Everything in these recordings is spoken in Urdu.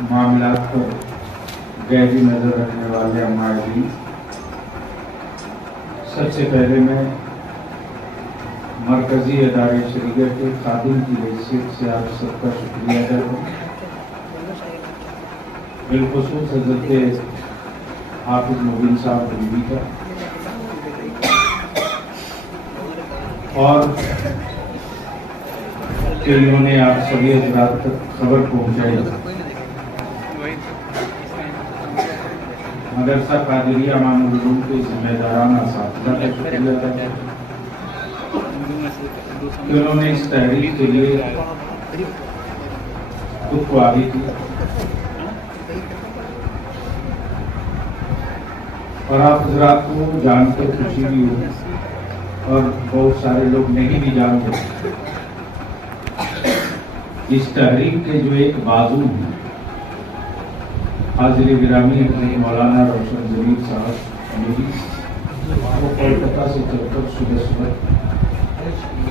معاملات پر گہری نظر رکھنے والے ہمارے سب سے پہلے میں مرکزی ادارے شریعت کے خادم کی حیثیت سے آپ سب کا شکریہ ادا کروں، بالخصوص حضرت حافظ مبین صاحب بریلوی کا اور کہ انہوں نے آپ سبھی حضرات تک خبر پہنچائی۔ مدرسہ قادریہ امان العلوم کے ذمہ دارانہ اساتذہ کا شکریہ ادا کرتا ہوں کہ انہوں نے اس تحریک کے لیے خود کو آگے کیا، اور آپ حضرات کو جان کر خوشی بھی ہوئی اور بہت سارے لوگ نہیں بھی جانتے اس تحریک کے جو ایک بازو ہیں حاضر گرامی حضرت مولانا روشن ضمیر صاحب وہ کولکتہ سے چل کر صبح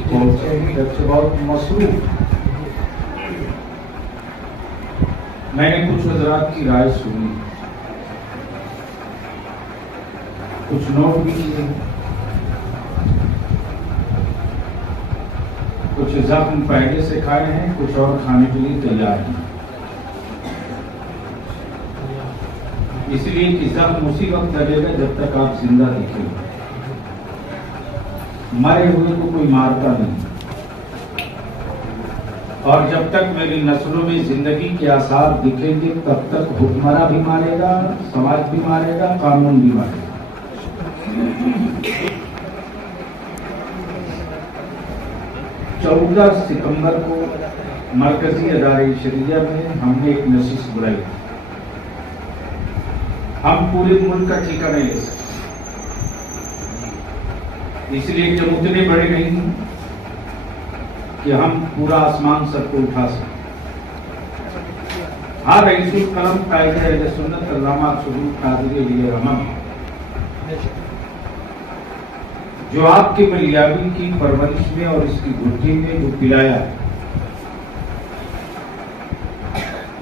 پہنچے، جب سے بہت مصروف۔ میں نے کچھ حضرات کی رائے سنی، کچھ نوٹ بھی کیے، کچھ زخم پہلے سے کھائے ہیں، کچھ اور کھانے کے لیے تیار ہیں، اس لیے کہ زخم اسی وقت لگے گا جب تک آپ زندہ دکھیں گے، مرے ہوئے کو کوئی مارتا نہیں، اور جب تک میری نسلوں میں زندگی کے آثار دکھیں گے تب تک حکمراں بھی مارے گا، سماج بھی مارے گا، قانون بھی مارے گا۔ 14 ستمبر کو مرکزی ادارے شریعہ میں ہم نے ایک نشست بلائی، ہم پورے ملک کا ٹھیکہ نہیں لے سکتے، اس لیے کہ ہم اتنے بڑے نہیں ہیں کہ ہم پورا آسمان سب کو اٹھا سکیں۔ ہاں، رئیس القلم قائد اہل سنت علامہ سعود قادری علیہ رحمہ جو آپ کے ملیابی کی پرورش میں اور اس کی گھٹی میں جو پلایا ہے،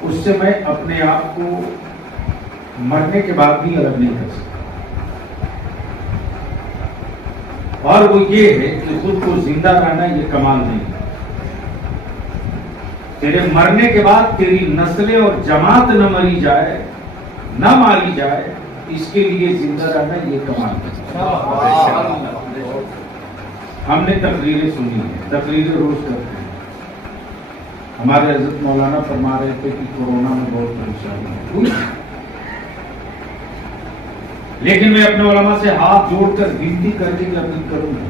اس سے میں اپنے آپ کو مرنے کے بعد بھی الگ نہیں کر سکتا، اور وہ یہ ہے کہ خود کو زندہ رہنا یہ کمال نہیں ہے، تیرے مرنے کے بعد تیری نسلیں اور جماعت نہ مری جائے، نہ ماری جائے، اس کے لیے زندہ رہنا یہ کمال ہے۔ ہم نے تقریریں سنی ہیں، تقریریں روز کرتے ہیں، ہمارے حضرت مولانا فرما رہے تھے کہ کورونا میں بہت پریشانی ہوئی، لیکن میں اپنے علماء سے ہاتھ جوڑ کر ونتی کر کے اپیل کروں گا،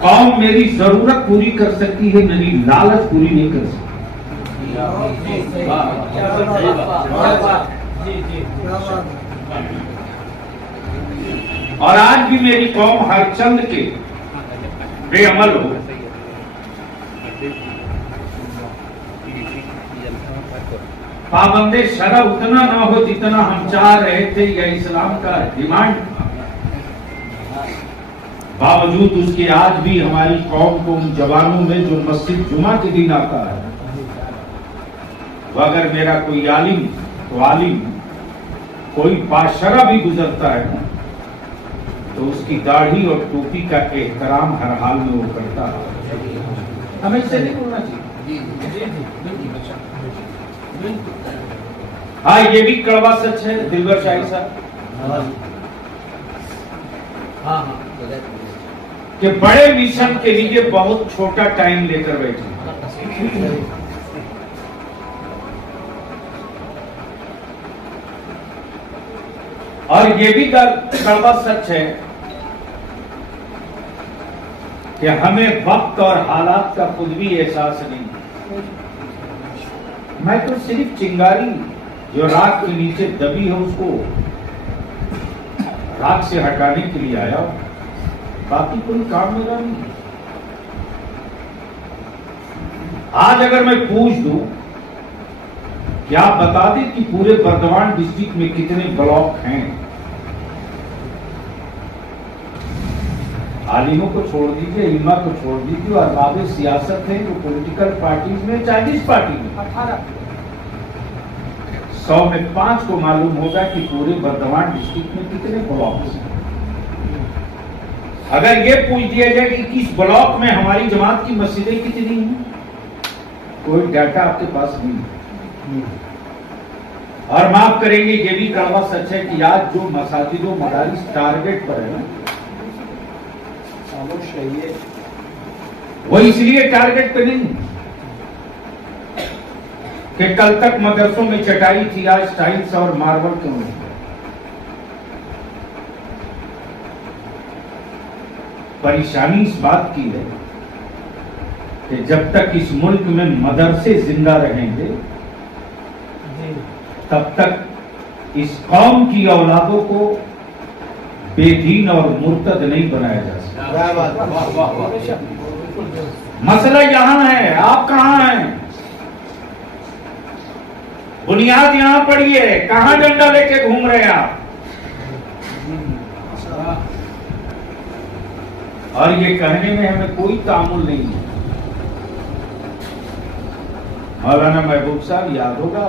قوم میری ضرورت پوری کر سکتی ہے، میری لالچ پوری نہیں کر سکتی۔ اور آج بھی میری قوم ہر چند کے بے عمل ہو، پابند شرع اتنا نہ ہو جتنا ہم چاہ رہے تھے یا اسلام کا ڈیمانڈ تھا، باوجود اس کے آج بھی ہماری قوم کو ان جوانوں میں جو مسجد جمعہ کے دن آتا ہے، وہ اگر میرا کوئی عالم تو عالم کوئی باشرہ بھی گزرتا ہے تو اس کی داڑھی اور ٹوپی کا احترام ہر حال میں وہ کرتا ہے، ہمیں اس سے نہیں بولنا چاہیے۔ ہاں، یہ بھی کڑوا سچ ہے دلبر شاہی صاحب کہ بڑے مشن کے لیے بہت چھوٹا ٹائم لے کر بیٹھے، اور یہ بھی کڑوا سچ ہے کہ ہمیں وقت اور حالات کا خود بھی احساس نہیں۔ میں تو صرف چنگاری جو راکھ کے نیچے دبی ہے اس کو راکھ سے ہٹانے کے لیے آیا ہوں، باقی کوئی کام میرا نہیں ہے۔ آج اگر میں پوچھ دوں کہ آپ بتا دیں کہ پورے بردوان ڈسٹرکٹ میں کتنے بلاک ہیں، عالموں کو چھوڑ دیجیے، علما کو چھوڑ دیجیے، اور باب سیاست ہیں جو پولیٹیکل پارٹیز میں 40 پارٹی میں 100 میں 5 کو معلوم ہوگا کہ پورے بردوان ڈسٹرکٹ میں کتنے بلاکس ہیں۔ اگر یہ پوچھ دیا جائے کہ کس بلاک میں ہماری جماعت کی مسجدیں کتنی ہیں، کوئی ڈیٹا آپ کے پاس نہیں ہے۔ اور معاف کریں گے، یہ بھی کڑوا سچ ہے کہ آج جو مساجد و مدارس ٹارگٹ پر ہے وہ اس لیے ٹارگٹ پہ نہیں کہ کل تک مدرسوں میں چٹائی تھی، آج ٹائلس اور ماربل کیوں نہیں؟ پریشانی اس بات کی ہے کہ جب تک اس ملک میں مدرسے زندہ رہیں گے تب تک اس قوم کی اولادوں کو بے دین اور مرتد نہیں بنایا جا سکتا۔ مسئلہ یہاں ہے، آپ کہاں ہیں؟ بنیاد یہاں پڑی ہے، کہاں ڈنڈا لے کے گھوم رہے ہیں آپ؟ اور یہ کہنے میں ہمیں کوئی تعامل نہیں ہے۔ مولانا محبوب صاحب یاد ہوگا،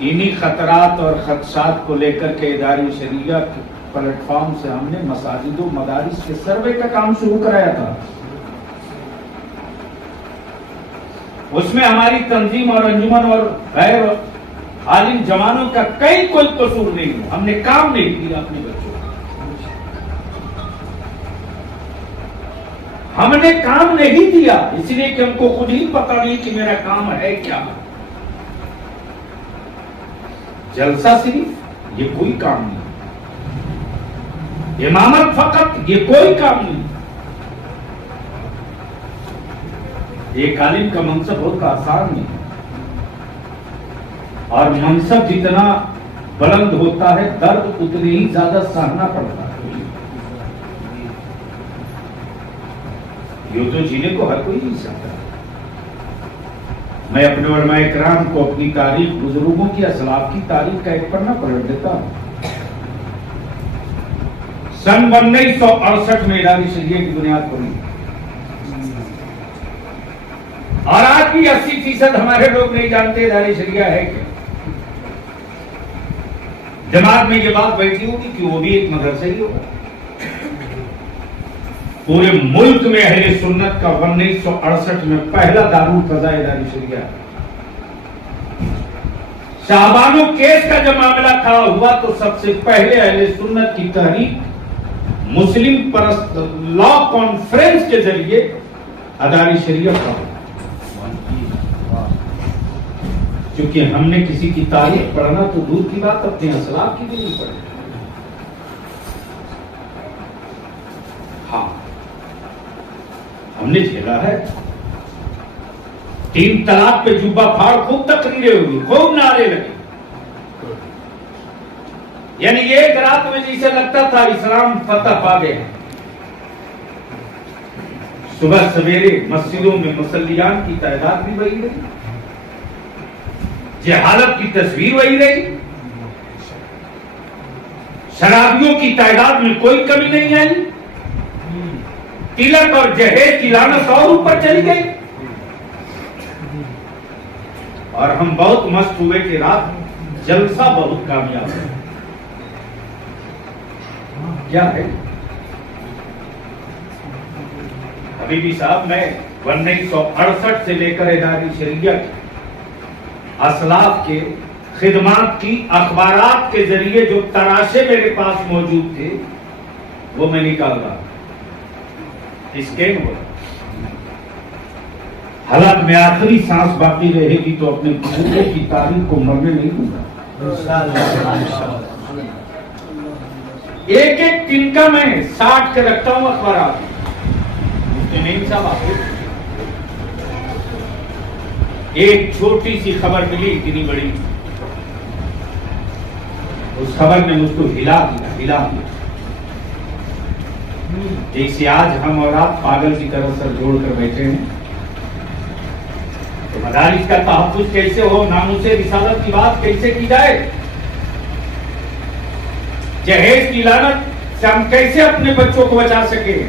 انہی خطرات اور خدشات کو لے کر کے ادارہ شریعہ کے پلیٹ فارم سے ہم نے مساجد و مدارس کے سروے کا کام شروع کرایا تھا۔ اس میں ہماری تنظیم اور انجمن اور غیر عالم جوانوں کا کوئی قصور نہیں ہے، ہم نے کام نہیں کیا اپنے بچوں کو، ہم نے کام نہیں دیا اس لیے کہ ہم کو خود ہی پتہ نہیں کہ میرا کام ہے کیا۔ جلسہ صرف یہ کوئی کام نہیں، امامت فقط یہ کوئی کام نہیں۔ ایک عالم کا منصب بہت آسان نہیں، اور منصب جتنا بلند ہوتا ہے درد اتنی ہی زیادہ سہنا پڑتا ہے۔ یہ تو جینے کو ہر کوئی نہیں سکتا۔ میں اپنے علماء اکرام کو اپنی تاریخ، بزرگوں کی اسلاف کی تاریخ کا ایک پڑھنا پلٹ دیتا ہوں۔ سن 1968 میں ادارہ شریعہ کی بنیاد پڑی، اور آج بھی 80% ہمارے لوگ نہیں جانتے ادارہ شریعہ ہے کیا۔ جماعت میں یہ بات بیٹھی ہوگی کہ وہ بھی ایک مدرسہ ہی ہوگا۔ پورے ملک میں اہل سنت کا 1968 میں پہلا دارالفضا ادارہ شریعہ۔ شعبانو کیس کا جب معاملہ کھڑا ہوا تو سب سے پہلے اہل سنت کی تحریک مسلم پرست لا کانفرنس کے ذریعے ادارہ شریعہ کا، کیونکہ ہم نے کسی کی تاریخ پڑھنا تو دور کی بات، اپنے اسلاف کی بھی نہیں پڑھی۔ ہاں ہم نے جھیلا ہے، 3 طلاق پہ جوبہ پھاڑ خوب تقریریں ہوئی، خوب نعرے لگے، یعنی ایک رات میں جسے لگتا تھا اسلام فتح پا گیا۔ صبح سویرے مسجدوں میں مصلیان کی تعداد بھی وہی رہی، جہالت کی تصویر وہی رہی، شرابیوں کی تعداد میں کوئی کمی نہیں آئی، تلک اور جہیز کی لعنت اور اوپر چلی گئی، اور ہم بہت مست ہوئے کہ رات جلسہ بہت کامیاب ہے۔ کیا ہے حبیبی صاحب، میں 1968 سے لے کر ادارہ شریعہ کی اسلاف کے خدمات کی اخبارات کے ذریعے جو تراشے میرے پاس موجود تھے وہ میں نکال رہا، اسکین ہو رہا۔ حالات میں آخری سانس باقی رہے گی تو اپنے بزرگوں کی تاریخ کو مرنے نہیں دوں گا۔ ایک ایک دن کا میں 60 کے رکھتا ہوں اخبارات، نہیں صاحب آپ کو ایک چھوٹی سی خبر ملی اتنی بڑی، اس خبر نے مجھ کو ہلا دیا۔ جیسے آج ہم اور آپ پاگل کی طرح سر جوڑ کر بیٹھے ہیں، تو مدارس کا تحفظ کیسے ہو، ناموس رسالت کی بات کیسے کی جائے؟ جہیز کی لعنت سے ہم کیسے اپنے بچوں کو بچا سکیں؟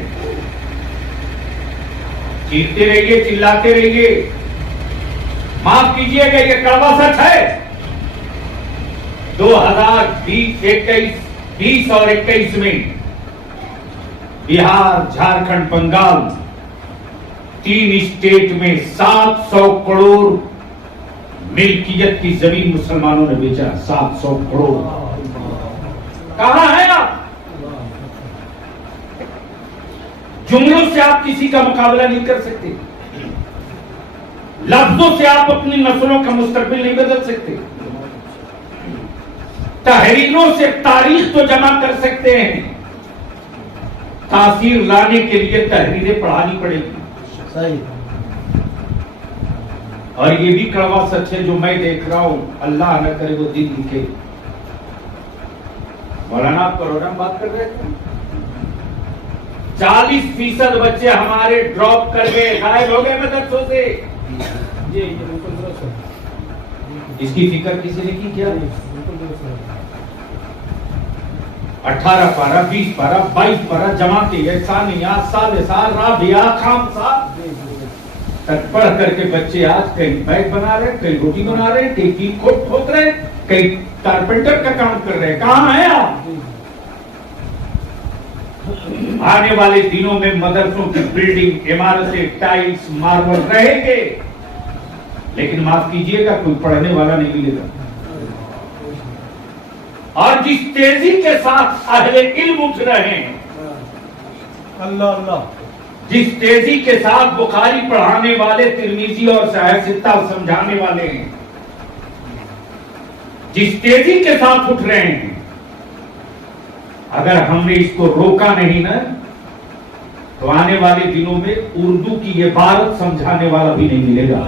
چیختے رہیے، چلاتے رہیے، معاف کیجئے گا یہ کڑوا سچ ہے۔ 2020 اور 21 میں بہار، جھارکھنڈ، بنگال 3 اسٹیٹ میں 700 کروڑ ملکیت کی زمین مسلمانوں نے بیچا۔ 700 کروڑ کہاں ہے آپ؟ جملوں سے آپ کسی کا مقابلہ نہیں کر سکتے، لفظوں سے آپ اپنی نسلوں کا مستقبل نہیں بدل سکتے، تحریروں سے تاریخ تو جمع کر سکتے ہیں، تاثیر لانے کے لیے تحریریں پڑھانی پڑے گی۔ صحیح۔ اور یہ بھی کڑوا سچ ہے جو میں دیکھ رہا ہوں، اللہ نہ کرے وہ دن دکھے۔ مولانا آپ کروڑا بات کر رہے تھے، 40% بچے ہمارے ڈراپ کر گئے، غائب ہو گئے مدرسوں سے۔ اس کی فکر کسی نے کی کیا؟ 18 پارہ، 20 پارہ، 22 پارہ جماعتیں، ثانیہ، ثالثہ، رابعہ، خامسہ تک پڑھ کر کے بچے آج کئی بیگ بنا رہے ہیں، کئی روٹی بنا رہے ہیں، کئی ٹین کوٹ کھود رہے ہیں، کئی کارپینٹر کا کام کر رہے ہیں۔ کہاں ہیں آپ؟ آنے والے دنوں میں مدرسوں کی بلڈنگ، عمارتیں، ٹائلز، ماربل رہیں گے، لیکن معاف کیجئے گا کوئی پڑھنے والا نہیں ملے گا۔ اور جس تیزی کے ساتھ اہل علم اٹھ رہے ہیں، اللہ اللہ، جس تیزی کے ساتھ بخاری پڑھانے والے، ترمذی اور صحیح ستہ سمجھانے والے ہیں، جس تیزی کے ساتھ اٹھ رہے ہیں، اگر ہم نے اس کو روکا نہیں نا تو آنے والے دنوں میں اردو کی یہ عبارت سمجھانے والا بھی نہیں ملے گا۔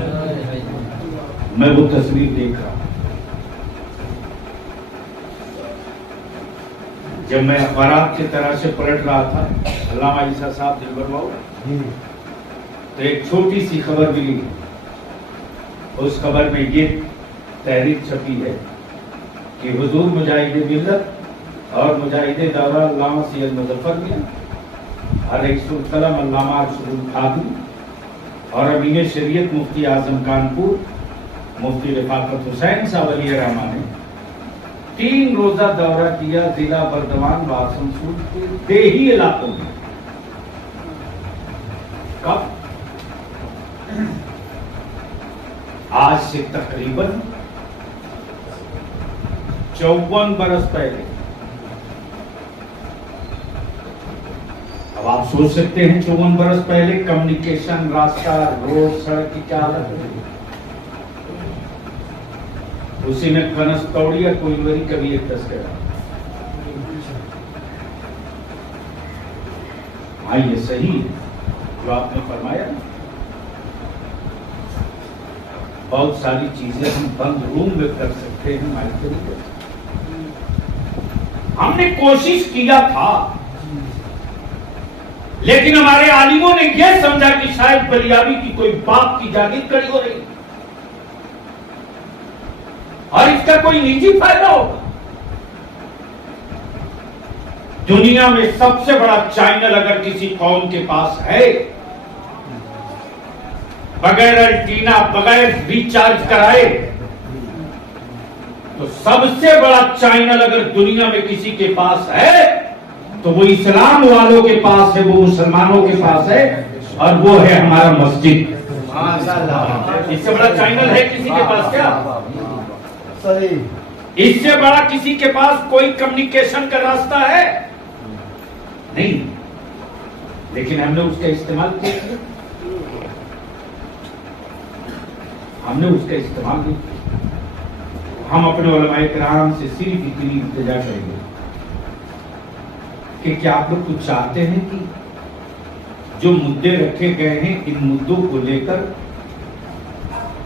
میں وہ تصویر دیکھ رہا ہوں۔ جب میں اخبارات کی طرح سے پلٹ رہا تھا، علامہ عیسیٰ صاحب دلبر باؤ، تو ایک چھوٹی سی خبر ملی۔ اس خبر میں یہ تحریر چھپی ہے کہ حضور مجاہد ملت اور مجاہد دورہ علامہ سید مظفر میاں اور رئیس القلم علامہ ارشد القادری اور امین شریعت مفتی اعظم کانپور مفتی رفاقت حسین صاحب علیہ رحمٰ نے 3 روزہ دورہ کیا ضلع بردوان و آسنسول کے دیہی علاقوں میں۔ کب؟ آج سے تقریباً 54 برس پہلے۔ اب آپ سوچ سکتے ہیں 54 برس پہلے کمیونیکیشن، راستہ، روڈ، سڑک کی کیا حالت ہے۔ اسی میں کنس توڑیا کوئی وری کبھی ایک تذکرہ۔ ہاں یہ صحیح ہے جو آپ نے فرمایا، بہت ساری چیزیں ہم بند روم میں کر سکتے ہیں، ہماری طریقے ہم نے کوشش کیا تھا، لیکن ہمارے عالموں نے یہ سمجھا کہ شاید بلیابی کی کوئی باپ کی جاگیر کھڑی ہو رہی اور اس کا کوئی نجی فائدہ ہوگا۔ دنیا میں سب سے بڑا چینل اگر کسی قوم کے پاس ہے، بغیر الٹینا، بغیر ریچارج کرائے، تو سب سے بڑا چینل اگر دنیا میں کسی کے پاس ہے تو وہ اسلام والوں کے پاس ہے، وہ مسلمانوں کے پاس ہے، اور وہ ہے ہمارا مسجد۔ اس سے بڑا چینل ہے کسی کے پاس کیا؟ صحیح۔ اس سے بڑا کسی کے پاس کوئی کمیونیکیشن کا راستہ ہے نہیں، لیکن ہم نے اس کا استعمال کیا، ہم نے اس کا استعمال نہیں کیا۔ ہم اپنے علماء کرام سے صرف اتنی التجا کریں گے کہ کیا آپ لوگ کچھ چاہتے ہیں کہ جو مدعے رکھے گئے ہیں ان مدعوں کو لے کر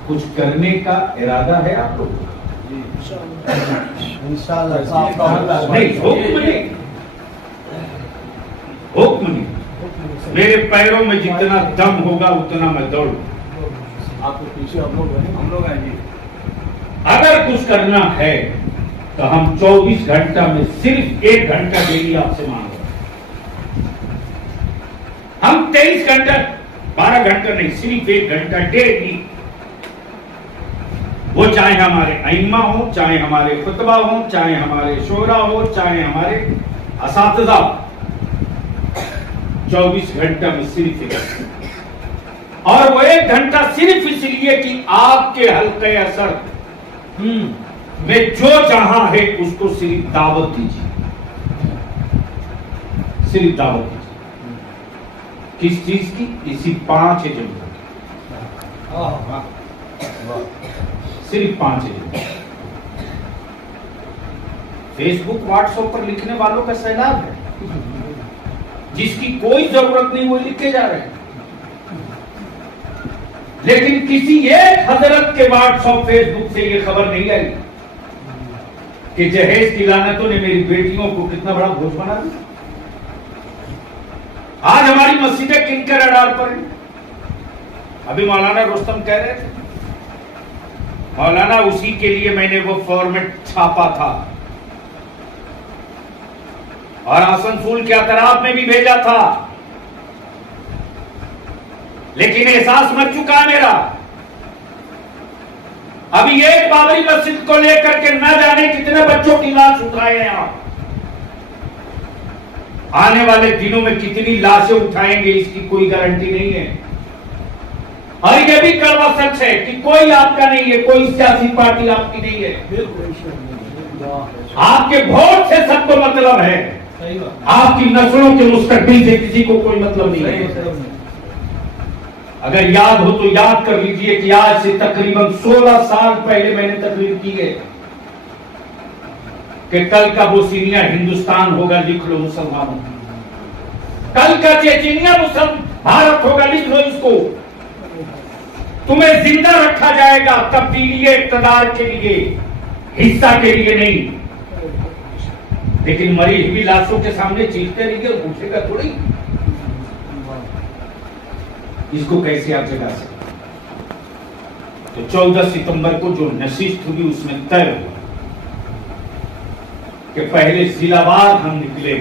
کچھ کرنے کا ارادہ ہے آپ لوگ؟ انشاءاللہ نہیں، حکم نہیں، میرے پیروں میں جتنا دم ہوگا اتنا میں دوڑوں۔ آپ کو پیچھے ہم لوگ ہیں جی۔ اگر کچھ کرنا ہے تو ہم 24 گھنٹہ میں صرف 1 گھنٹہ ڈیلی آپ سے مانگ رہے ہیں. ہم 23 گھنٹہ 12 گھنٹہ نہیں، صرف 1 گھنٹہ ڈیلی. وہ چاہے ہمارے ائمہ ہوں، چاہے ہمارے خطبہ ہوں، چاہے ہمارے شعرا ہو، چاہے ہمارے اساتذہ، 24 گھنٹہ میں صرف 1 گھنٹہ. اور وہ 1 گھنٹہ صرف اس لیے کہ آپ کے حلقہ اثر میں جو جہاں ہے اس کو صرف دعوت دیجیے، صرف دعوت دیجیے. کس چیز کی؟ اسی 5 ایجنڈوں کی، صرف 5 ایجنڈوں. فیس بک واٹس ایپ پر لکھنے والوں کا سیلاب ہے، جس کی کوئی ضرورت نہیں وہ لکھے جا رہے ہیں. لیکن کسی ایک حضرت کے واٹس ایپ فیس بک سے یہ خبر نہیں آئی کہ جہیز کی لعنتوں نے میری بیٹیوں کو کتنا بڑا بوجھ بنا دیا. آج ہماری مسجدیں کن کے رڈار پر ہیں؟ ابھی مولانا رستم کہہ رہے تھے، مولانا اسی کے لیے میں نے وہ فارمیٹ چھاپا تھا اور آسنسول کے اطراف میں بھی بھیجا تھا، لیکن احساس مر چکا میرا. ابھی ایک بابری مسجد کو لے کر کے نہ جانے کتنے بچوں کی لاش اٹھائے ہیں آپ. آنے والے دنوں میں کتنی لاشیں اٹھائیں گے اس کی کوئی گارنٹی نہیں ہے. اور یہ بھی کڑوا سچ ہے کہ کوئی آپ کا نہیں ہے، کوئی سیاسی پارٹی آپ کی نہیں ہے. آپ کے ووٹ سے سب کو مطلب ہے، آپ کی نسلوں کے مستقبل سے کسی کو کوئی مطلب نہیں ہے. اگر یاد ہو تو یاد کر لیجئے کہ آج سے تقریباً 16 سال پہلے میں نے تقریر کی ہے کہ کل کا بوسنیا ہندوستان ہوگا، لکھ لو مسلمانوں. کل کا چیچینیا بھارت ہوگا، لکھ لو اس کو. تمہیں زندہ رکھا جائے گا تبدیلی اقتدار کے لیے، حصہ کے لیے نہیں. لیکن مری ہوئی لاشوں کے سامنے چیختے رہیے اور پوچھے گا تھوڑی. اس کو کیسے آپ جگا سکتے؟ تو 14 ستمبر کو جو نشست ہوئی اس میں طے ہوا کہ پہلے ضلع وار ہم نکلے.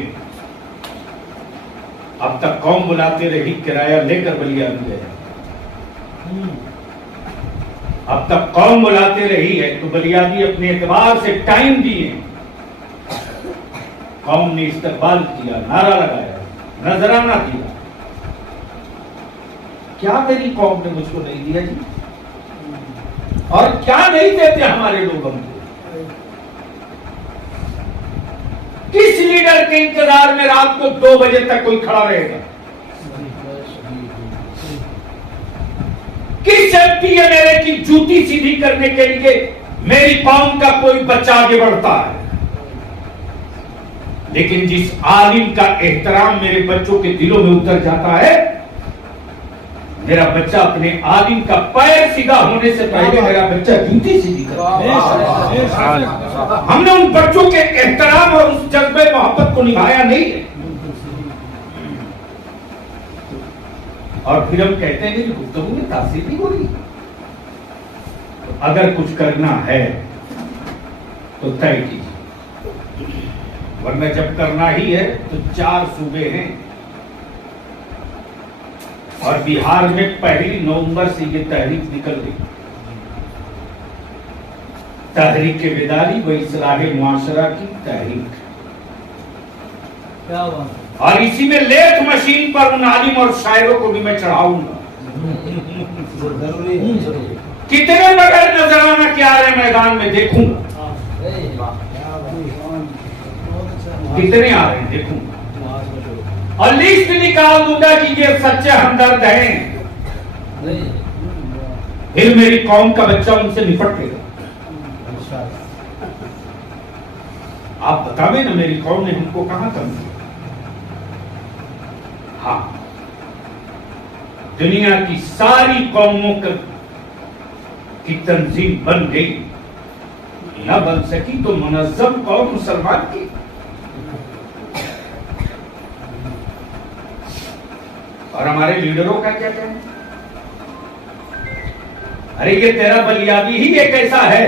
اب تک قوم بلاتے رہی، کرایہ لے کر بلیادی گئے. اب تک قوم بلاتے رہی ہے تو بلیادی اپنے اعتبار سے ٹائم دیے. قوم نے استقبال کیا، نعرہ لگایا، نذرانہ دیا. کیا میری قوم نے مجھ کو نہیں دیا جی؟ اور کیا نہیں دیتے ہمارے لوگ ہم کو؟ کس لیڈر کے انتظار میں رات کو 2 بجے تک کوئی کھڑا رہے گا؟ کس شکتی ہے میرے کی جوتی سیدھی کرنے کے لیے میری قوم کا کوئی بچہ آگے بڑھتا ہے؟ لیکن جس عالم کا احترام میرے بچوں کے دلوں میں اتر جاتا ہے، میرا بچہ اپنے عالم کا پیر سیدھا ہونے سے پہلے میرا بچہ جوتی سیدھی کرتا ہے. ہم نے ان بچوں کے احترام اور اس جذبے محبت کو نبھایا نہیں ہے. اور پھر ہم کہتے ہیں کہ گفتگو میں تاثیر نہیں ہو رہی. اگر کچھ کرنا ہے تو طے کیجیے، ورنہ جب کرنا ہی ہے تو 4 صوبے ہیں اور بہار میں 1 نومبر سے یہ تحریک نکل گئی. تحریک بیداری و اصلاح معاشرہ کی تحریک. اور اسی میں لیتھ مشین پر ان عالم اور شاعروں کو بھی میں چڑھاؤں گا. کتنے بغیر نذرانہ کے آ رہے میدان میں دیکھوں گا، کتنے آ رہے ہیں دیکھوں گا. اور لسٹ نکال دوں گا کہ یہ سچے ہمدرد ہیں. پھر میری قوم کا بچہ ان سے نپٹ لے گا. آپ بتاویں نا میری قوم نے ہم کو کہاں کم کیا. ہاں، دنیا کی ساری قوموں کی تنظیم بن گئی، نہ بن سکی تو منظم قوم مسلمان کی. اور ہمارے لیڈروں کا کیا کہنا؟ ارے یہ تیرا بلیادی ہی ایک ایسا ہے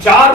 4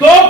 2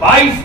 22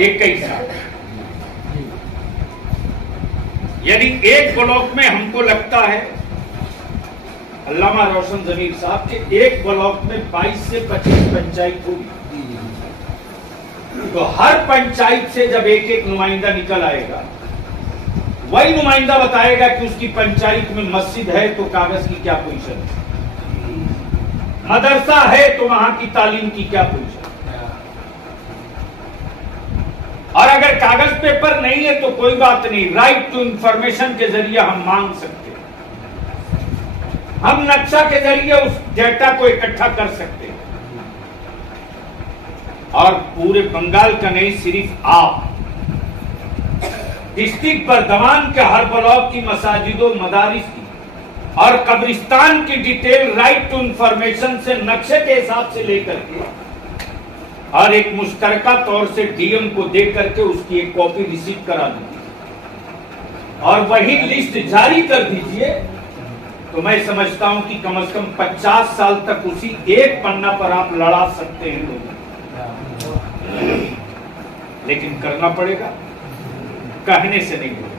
21 یعنی ایک بلاک میں ہم کو لگتا ہے علامہ روشن ضمیر صاحب کے ایک بلاک میں 22 سے 25 پنچایت ہوگی، تو ہر پنچایت سے جب ایک ایک نمائندہ نکل آئے گا، وہی نمائندہ بتائے گا کہ اس کی پنچایت میں مسجد ہے تو کاغذ کی کیا پوزیشن ہے، مدرسہ ہے تو وہاں کی تعلیم کی کیا پوزیشن ہے، اور اگر کاغذ پیپر نہیں ہے تو کوئی بات نہیں، رائٹ ٹو انفارمیشن کے ذریعے ہم مانگ سکتے ہیں، ہم نقشہ کے ذریعے اس ڈیٹا کو اکٹھا کر سکتے ہیں، اور پورے بنگال کا نہیں، صرف آپ ڈسٹرکٹ بردوان کے ہر بلاک کی مساجد و مدارس کی اور قبرستان کی ڈیٹیل رائٹ ٹو انفارمیشن سے نقشے کے حساب سے لے کر کے اور ایک مشترکہ طور سے ڈی ایم کو دے کر کے اس کی ایک کاپی ریسیو کرا دیجیے اور وہی لسٹ جاری کر دیجیے، تو میں سمجھتا ہوں کہ کم از کم 50 سال تک اسی ایک پنہ پر آپ لڑا سکتے ہیں لوگوں، لیکن کرنا پڑے گا، کہنے سے نہیں ہوگا،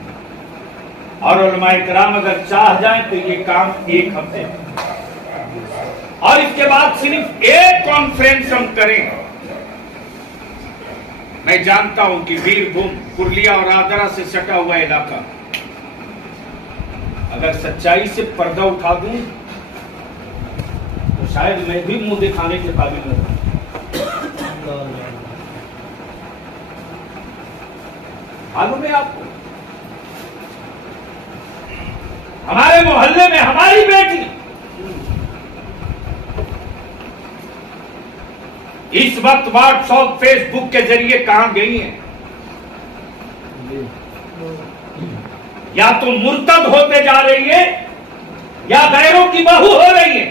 اور علماء کرام اگر چاہ جائیں تو یہ کام ایک ہفتے میں، اور اس کے بعد صرف ایک کانفرنس ہم کریں۔ میں جانتا ہوں کہ ویر بھوم، پرلیا اور آدرا سے سٹا ہوا علاقہ، اگر سچائی سے پردہ اٹھا دوں تو شاید میں بھی منہ دکھانے کے قابل نہ ہوں۔ معلوم ہے آپ کو، ہمارے محلے میں ہماری بیٹی اس وقت واٹس ایپ فیس بک کے ذریعے کہاں گئی ہیں، یا تو مرتد ہوتے جا رہی ہے یا غیروں کی بہو ہو رہی ہے،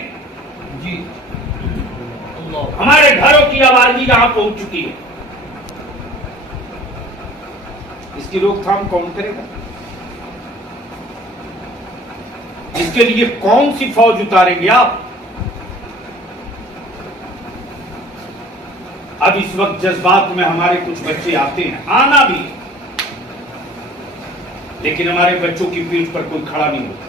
ہمارے گھروں کی آوازی یہاں پہنچ چکی ہے، اس کی روک تھام کون کرے گا؟ اس کے لیے کون سی فوج اتاریں گے آپ؟ اب اس وقت جذبات میں ہمارے کچھ بچے آتے ہیں، آنا بھی، لیکن ہمارے بچوں کی پیٹھ پر کوئی کھڑا نہیں ہوتا۔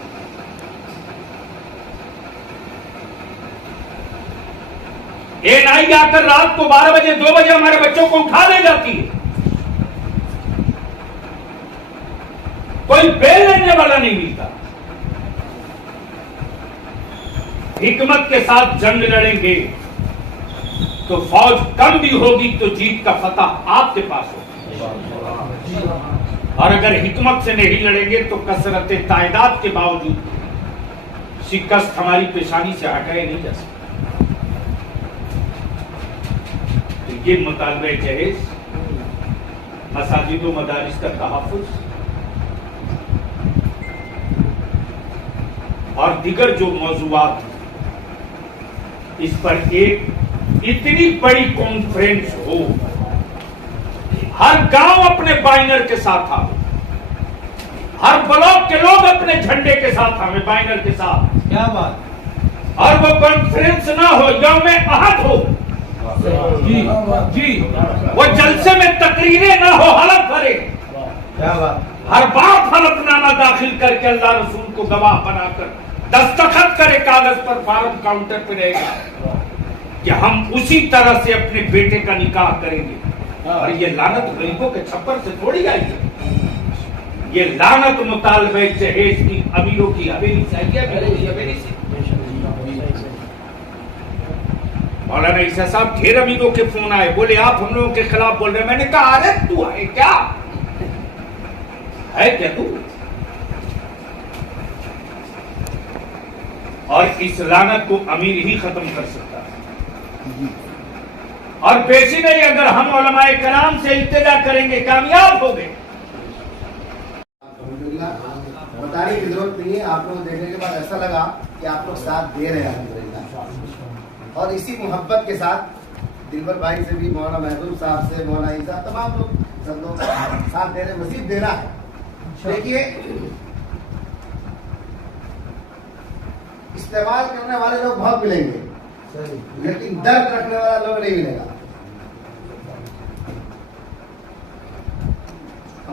این آ کر رات کو 12 بجے 2 بجے ہمارے بچوں کو اٹھا لے جاتی ہے، کوئی بیل لینے والا نہیں ملتا۔ حکمت کے ساتھ جنگ لڑیں گے تو فوج کم بھی ہوگی تو جیت کا فتح آپ کے پاس ہوگی، اور اگر حکمت سے نہیں لڑیں گے تو کثرت تعداد کے باوجود شکست ہماری پیشانی سے ہٹائے نہیں جا سکتی۔ تو یہ مطالبہ جہیز، مساجد و مدارس کا تحفظ اور دیگر جو موضوعات ہیں، اس پر ایک اتنی بڑی کانفرنس ہو، ہر گاؤں اپنے بائنر کے ساتھ آئے، ہر بلاک کے لوگ اپنے جھنڈے کے ساتھ آئے، بائنر کے ساتھ، کیا بات، اور وہ کانفرنس نہ ہو، یوم احد ہو، جی وہ جلسے میں تقریریں نہ ہو، حلف بھرے، کیا بات، ہر بات حلف نامہ داخل کر کے اللہ رسول کو گواہ بنا کر دستخط کرے کاغذ پر، فارم کاؤنٹر پہ رہے گا کہ ہم اسی طرح سے اپنے بیٹے کا نکاح کریں گے۔ اور یہ لعنت غریبوں کے چھپر سے تھوڑی آئی ہے، یہ لعنت مطالبہ جہیز کی امیروں کی حویلی سے آئی ہے۔ مولانا عیسیٰ صاحب ڈھیر امیروں کے فون آئے، بولے آپ ہم لوگوں کے خلاف بول رہے ہیں، میں نے کہا ارے تو ہے کیا، ہے کیا تو؟ اور اس لعنت کو امیر ہی ختم کر سکتا ہے، اور بیشی نہیں اگر ہم علماء کرام سے التجا کریں گے کامیاب ہو گئے۔ بتانے کی ضرورت نہیں ہے، آپ لوگ دیکھنے کے بعد ایسا لگا کہ آپ لوگ ساتھ دے رہے ہیں اور اسی محبت کے ساتھ دلبر بھائی سے بھی، مولانا محبوب صاحب سے، مولانا عیسیٰ، تمام لوگ سب لوگ ساتھ دے رہے ہیں، مزید دینا ہے۔ دیکھیے استعمال کرنے والے لوگ بہت ملیں گے، لیکن درد رکھنے والا لوگ نہیں ملے گا۔